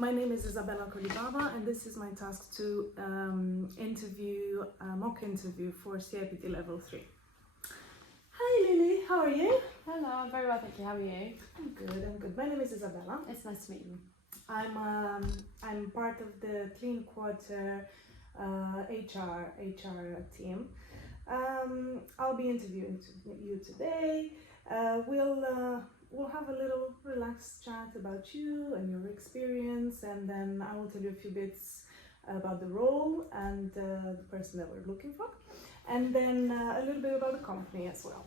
My name is Isabela Colibaba, and this is my task to interview, mock interview for CIPD Level 3. Hi Lily, how are you? Hello, I'm very well, thank you. How are you? I'm good. My name is Isabela. It's nice to meet you. I'm part of the Clean Quarter HR team. I'll be interviewing you today. We'll have a little relaxed chat about you and your experience, and then I will tell you a few bits about the role and the person that we're looking for, and then a little bit about the company as well.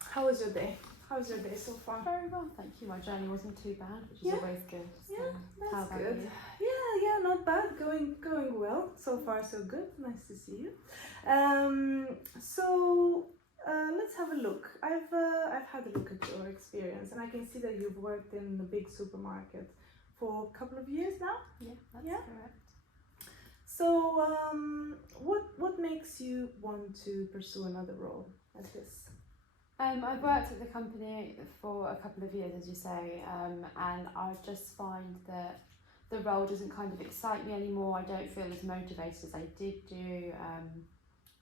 How was your day? How's your day so far? Very well, thank you. My journey wasn't too bad, which is Yeah. always good. So Yeah, how that's about good. you? Yeah, not bad. Going well. So far, so good. Nice to see you. Let's have a look. I've had a look at your experience, and I can see that you've worked in a big supermarket for a couple of years now. Yeah, that's correct. So, what makes you want to pursue another role like this? I've worked at the company for a couple of years, as you say, and I just find that the role doesn't kind of excite me anymore. I don't feel as motivated as I did do.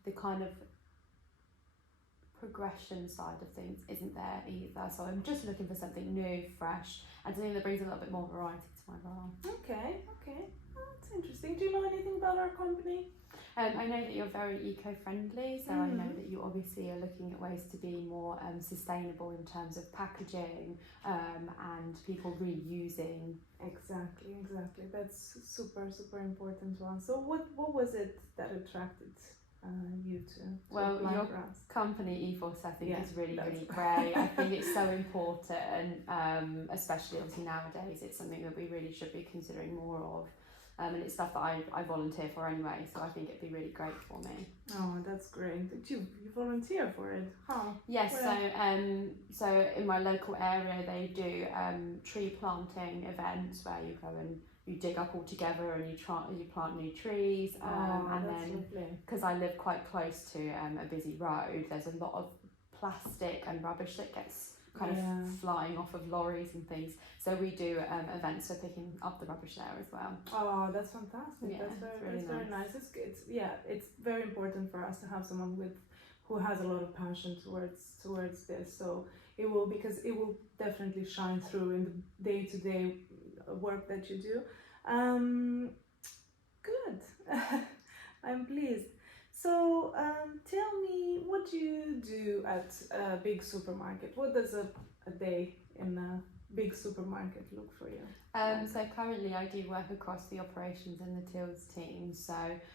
The kind of progression side of things isn't there either, so I'm just looking for something new, fresh, and something that brings a little bit more variety to my role. Okay. Oh, that's interesting. Do you know anything about our company? I know that you're very eco-friendly, so I know that you obviously are looking at ways to be more sustainable in terms of packaging and people reusing. Exactly. That's super important one. So what was it that attracted you to well, apply your for us? company ethos, I think, is really that's great. I think it's so important, especially obviously nowadays. It's something that we really should be considering more of. And it's stuff that I volunteer for anyway, so I think it'd be really great for me. Oh, that's great. Did you volunteer for it? How? Yes, Where? so in my local area they do tree planting events where you go and you dig up all together and you plant new trees. And then because I live quite close to a busy road, there's a lot of plastic and rubbish that gets kind of flying off of lorries and things, so we do events for picking up the rubbish there as well. Oh, that's fantastic. Yeah, That's very nice. It's very important for us to have someone who has a lot of passion towards this, so it will definitely shine through in the day-to-day work that you do. Good. I'm pleased. So tell me, what do you do at a big supermarket? What does a day in a big supermarket look for you? So currently I do work across the operations and the tills team. So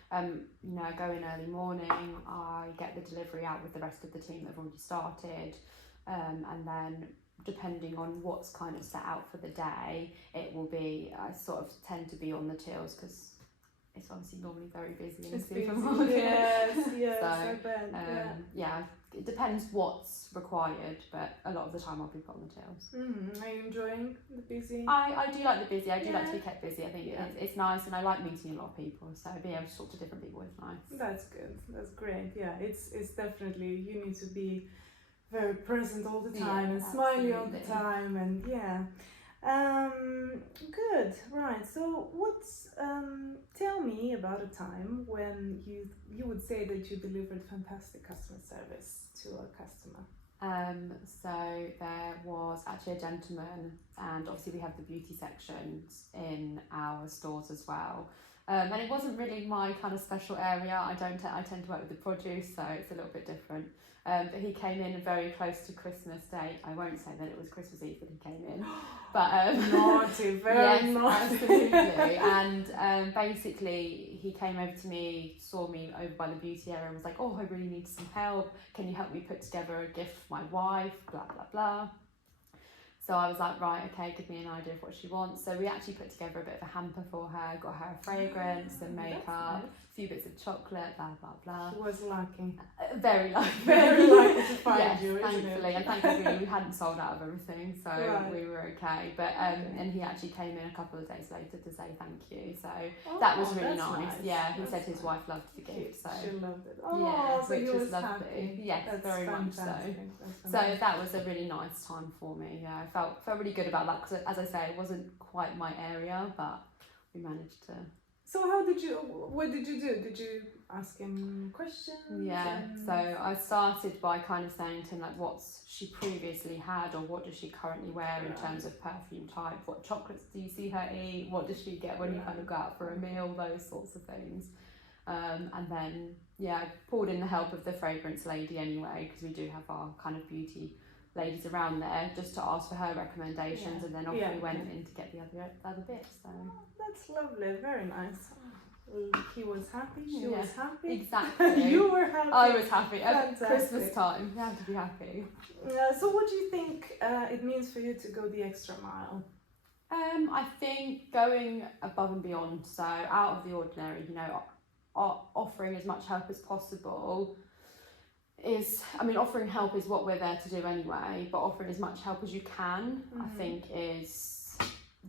I go in early morning, I get the delivery out with the rest of the team that have already started, and then depending on what's kind of set out for the day, it will be, I sort of tend to be on the tills because it's obviously normally very busy in a supermarket. Yes, so, I bet. It depends what's required, but a lot of the time I'll be put on the tills. Are you enjoying the busy? I do like the busy. I do like to be kept busy. I think it's nice, and I like meeting a lot of people. So being able to talk to different people is nice. That's good. That's great. Yeah, it's definitely, you need to be very present all the time and smiley all the time, and good. Right. So tell me about a time when you would say that you delivered fantastic customer service to a customer. So there was actually a gentleman, and obviously we have the beauty sections in our stores as well. And it wasn't really my kind of special area. I tend to work with the produce, so it's a little bit different. But he came in very close to Christmas Day. I won't say that it was Christmas Eve that he came in, but naughty, very naughty. Absolutely. And basically, he came over to me, saw me over by the beauty area, and was like, "Oh, I really need some help. Can you help me put together a gift for my wife?" Blah blah blah. So I was like, right, okay, give me an idea of what she wants. So we actually put together a bit of a hamper for her, got her a fragrance, some makeup, a few bits of chocolate, blah, blah, blah. She was lucky. Very lucky. Very lucky to find you, thankfully. And thankfully we hadn't sold out of everything, so we were okay. But and he actually came in a couple of days later to say thank you. So that was really nice. Yeah, he said his wife loved the gift. So she loved it. So he was lovely. happy. Yes, That's very fantastic. much so. So that was a really nice time for me. Yeah, I felt really good about that because, as I say, it wasn't quite my area, but we managed to. So what did you do? Did you ask him questions? Yeah, so I started by kind of saying to him, like, what's she previously had, or what does she currently wear in terms of perfume type, what chocolates do you see her eat, what does she get when you kind of go out for a meal, those sorts of things. And then, I pulled in the help of the fragrance lady anyway, because we do have our kind of beauty ladies around there, just to ask for her recommendations, and then off we went in to get the other bits. So. That's lovely, very nice. He was happy, she was happy. Exactly. You were happy. I was happy. At Fantastic. Christmas time, you have to be happy. So what do you think it means for you to go the extra mile? I think going above and beyond, so out of the ordinary, offering as much help as possible offering help is what we're there to do anyway, but offering as much help as you can, I think, is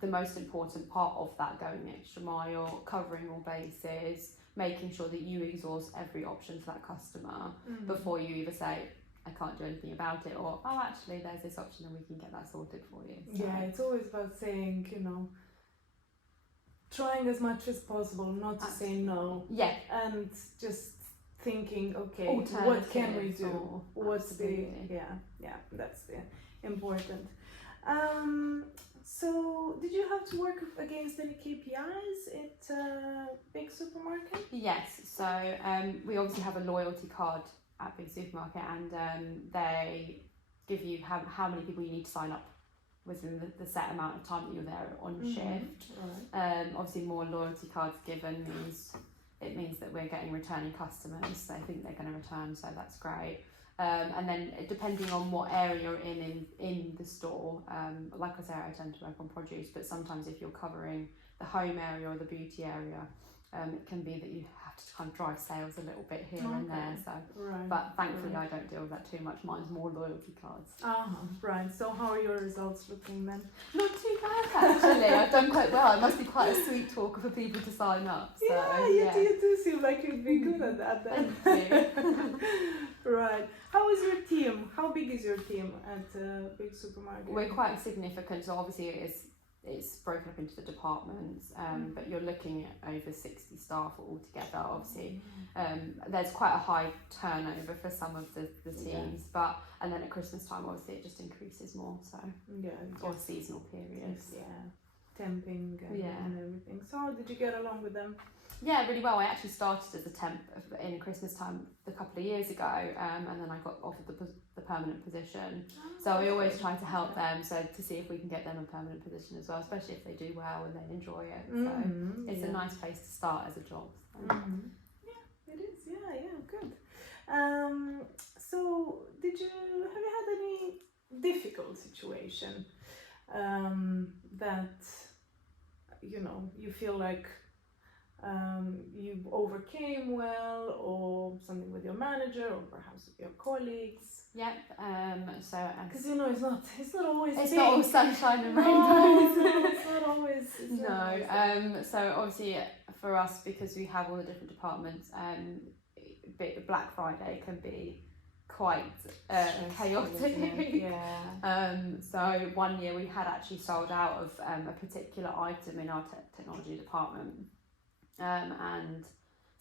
the most important part of that, going the extra mile, covering all bases, making sure that you exhaust every option to that customer before you either say, I can't do anything about it, or, oh, actually, there's this option and we can get that sorted for you. So. Yeah, it's always about saying, trying as much as possible not to say no. Yeah. And just thinking, okay, what can we do? What's that's the important. So did you have to work against any KPIs at Big Supermarket? Yes, so we obviously have a loyalty card at Big Supermarket, and they give you how many people you need to sign up within the set amount of time that you're there on shift. Right. Obviously more loyalty cards given means that we're getting returning customers, so I think they're going to return, so that's great. And then depending on what area you're in the store, like I say, I tend to work on produce, but sometimes if you're covering the home area or the beauty area, it can be that you have to kind of drive sales a little bit here and there. So, but thankfully I don't deal with that too much. Mine's more loyalty cards. Right. So how are your results looking then? Not too bad actually. I've done quite well. I must be quite a sweet talker for people to sign up. So, you do seem like you'd be good at that then. Thank you. Right. How is your team? How big is your team at Big Supermarket? We're quite significant, so obviously it's broken up into the departments, but you're looking at over 60 staff altogether. Obviously, there's quite a high turnover for some of the teams, and then at Christmas time, obviously, it just increases more. So or seasonal periods. Temping and everything. So how did you get along with them? Yeah, really well. I actually started as a temp in Christmas time a couple of years ago, and then I got offered the permanent position. So I always try to help them, so to see if we can get them a permanent position as well, especially if they do well and they enjoy it. So it's a nice place to start as a job. So. Yeah, it is. Yeah, good. So have you had any difficult situation that you feel like you overcame well, or something with your manager, or perhaps with your colleagues? Yep. So because it's not always. It's not all sunshine and rainbows. No, it's not always. No. So obviously for us, because we have all the different departments, Black Friday can be quite chaotic. So one year we had actually sold out of a particular item in our technology department. And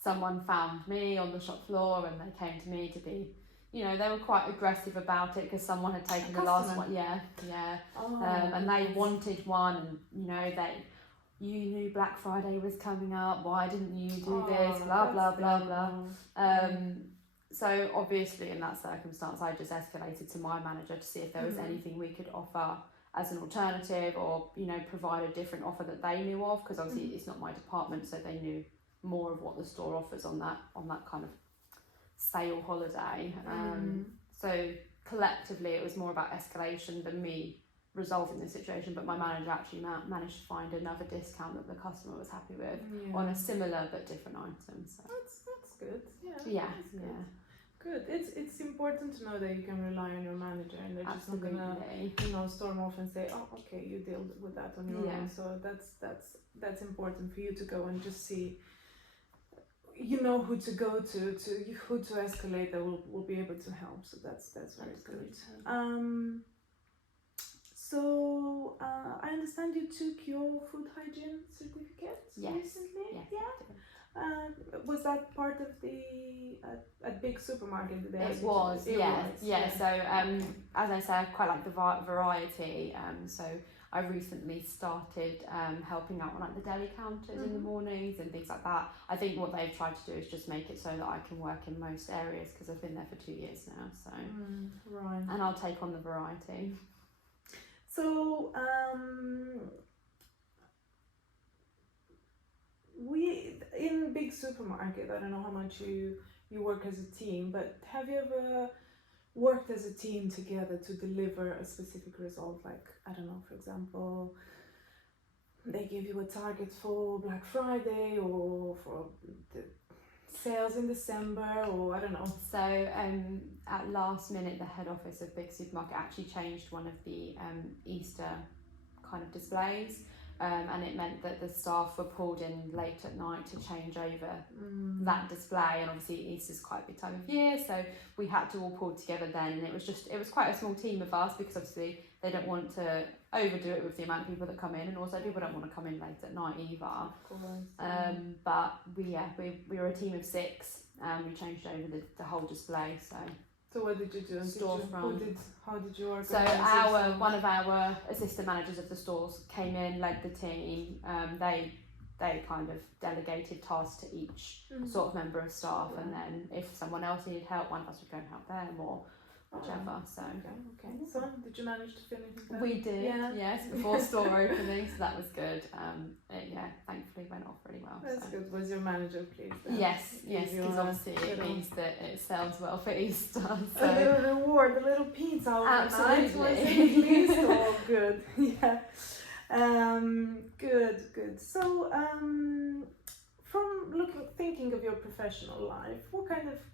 someone found me on the shop floor, and they came to me to be, they were quite aggressive about it because someone had taken the last one. And they wanted one, and you knew Black Friday was coming up. Why didn't you do this? Blah blah blah blah. So obviously in that circumstance, I just escalated to my manager to see if there was anything we could offer as an alternative, or provide a different offer that they knew of, because obviously it's not my department, so they knew more of what the store offers on that kind of sale holiday. So collectively it was more about escalation than me resolving the situation, but my manager actually managed to find another discount that the customer was happy with on a similar but different item. So that's good. Good. It's important to know that you can rely on your manager, and they're just not gonna storm off and say, oh, okay, you deal with that on your own. So that's important for you to go and just see, who to go to who to escalate that will be able to help. So that's very good. So I understand you took your food hygiene certificate recently. Yes, Yeah. Was that part of the at big supermarket? Did they ask it you was, to, it yeah, was, yeah. So as I say, I quite like the variety. So I recently started helping out on like the deli counters in the mornings and things like that. I think what they've tried to do is just make it so that I can work in most areas because I've been there for 2 years now. So right. and I'll take on the variety. So we in big supermarket. I don't know how much you work as a team, but have you ever worked as a team together to deliver a specific result? Like, I don't know, for example, they give you a target for Black Friday or for the sales in December, or I don't know. So at last minute, the head office of Big Supermarket actually changed one of the Easter kind of displays. And it meant that the staff were pulled in late at night to change over that display, and obviously Easter's quite a big time of year, so we had to all pull together then, and it was quite a small team of us because obviously they don't want to overdo it with the amount of people that come in, and also people don't want to come in late at night either. Of course. But we were a team of 6 and we changed over the whole display. So what did you do? How did you organize? So one of our assistant managers of the stores came in, led the team. They kind of delegated tasks to each sort of member of staff, and then if someone else needed help, one of us would go and help them or whichever. So okay. So did you manage to finish it? We did, yes, before store opening, so that was good. It thankfully went off really well. That's good. Was your manager pleased? Yes, because obviously it means that it sells well for Easter. So. A little reward, a little pizza overnight. Absolutely. Was all good. Yeah. Good. So, from thinking of your professional life,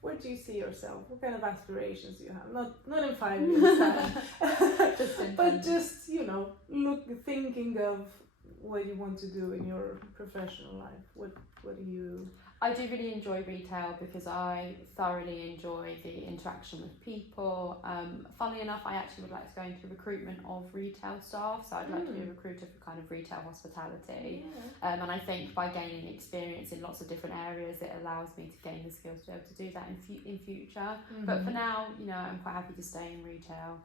where do you see yourself? What kind of aspirations do you have? Not in 5 years time, but just thinking of what you want to do in your professional life. What do you? I do really enjoy retail because I thoroughly enjoy the interaction with people. Funnily enough, I actually would like to go into recruitment of retail staff, so I'd like to be a recruiter for kind of retail hospitality. Yeah. And I think by gaining experience in lots of different areas, it allows me to gain the skills to be able to do that in future. But for now, I'm quite happy to stay in retail.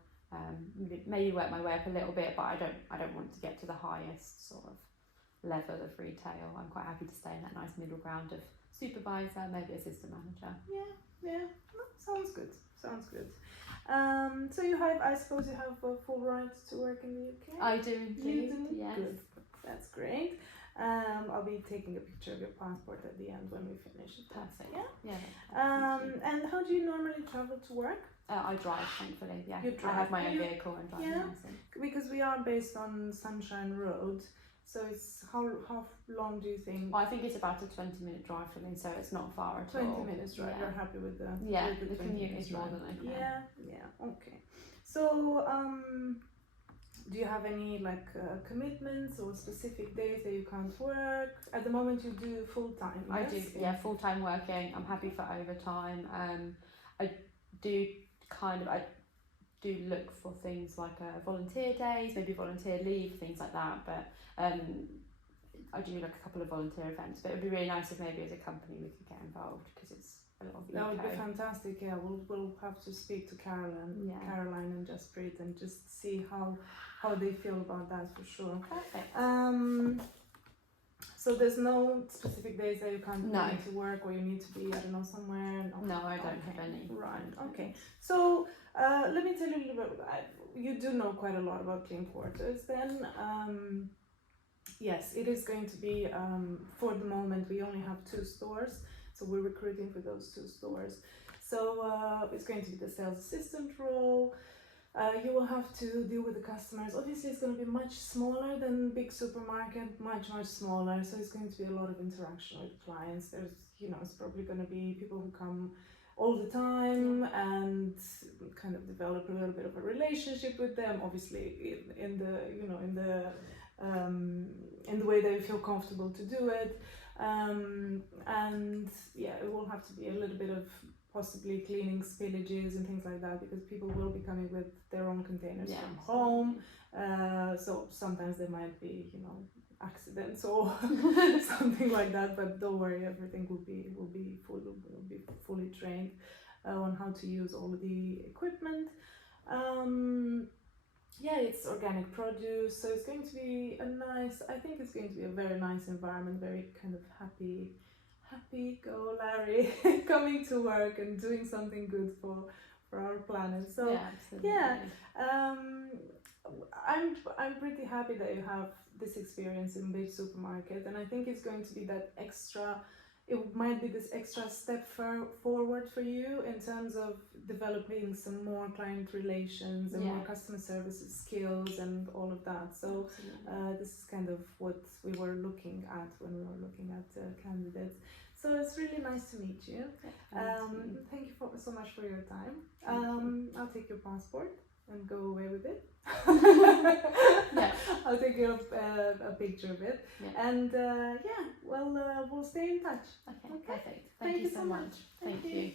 Maybe work my way up a little bit, but I don't want to get to the highest sort of level of retail. I'm quite happy to stay in that nice middle ground of supervisor, maybe assistant manager. Yeah. Sounds good. So I suppose you have full rights to work in the UK? I do indeed. You do? Yes. Good. That's great. I'll be taking a picture of your passport at the end when we finish it. Perfect. Yeah. And how do you normally travel to work? I drive, thankfully. Yeah. You drive. I have my own vehicle and driving license. Because we are based on Sunshine Road. So it's how long do you think? Well, I think it's about a 20-minute drive for me, so it's not far at 20 all. 20 minutes drive. You're happy with the the commute is more than okay. Yeah. Okay. So do you have any commitments or specific days that you can't work? At the moment, you do full time. I do. Yeah, full time working. I'm happy for overtime. I do look for things like volunteer days, maybe volunteer leave, things like that. But I do a couple of volunteer events. But it would be really nice if maybe as a company we could get involved because it's a lot of the That UK. would be fantastic. Yeah, we'll have to speak to Caroline and Jaspreet and just see how they feel about that for sure. Perfect. So there's no specific days that you can't need to work or you need to be, I don't know, somewhere? No, I don't have any. Right, okay. So let me tell you a little bit, you do know quite a lot about Clean Quarters then. Yes, it is going to be, for the moment, we only have 2 stores. So we're recruiting for those 2 stores. So it's going to be the sales assistant role. You will have to deal with the customers. Obviously, it's going to be much smaller than big supermarket, much smaller. So it's going to be a lot of interaction with clients. There's, it's probably going to be people who come all the time and kind of develop a little bit of a relationship with them. Obviously, in the way they feel comfortable to do it. And yeah, it will have to be a little bit of possibly cleaning spillages and things like that, because people will be coming with their own containers Yeah, from home. So sometimes there might be, you know, accidents or something like that. But don't worry, everything will be fully trained on how to use all the equipment. Yeah, it's organic produce, so it's going to be I think it's going to be a very nice environment, very kind of happy go Larry coming to work and doing something good for our planet. So yeah, absolutely. yeah, I'm pretty happy that you have this experience in big supermarket, and I think it's going to be that extra. It might be this extra step forward for you in terms of developing some more client relations and more customer services skills and all of that. So this is kind of what we were looking at when we were looking at candidates. So it's really nice to meet you. Thank you so much for your time. I'll take your passport and go away with it. Yeah. I'll take you a picture of it. Yeah. And we'll stay in touch. Okay, perfect. Thank you so much. Thank you.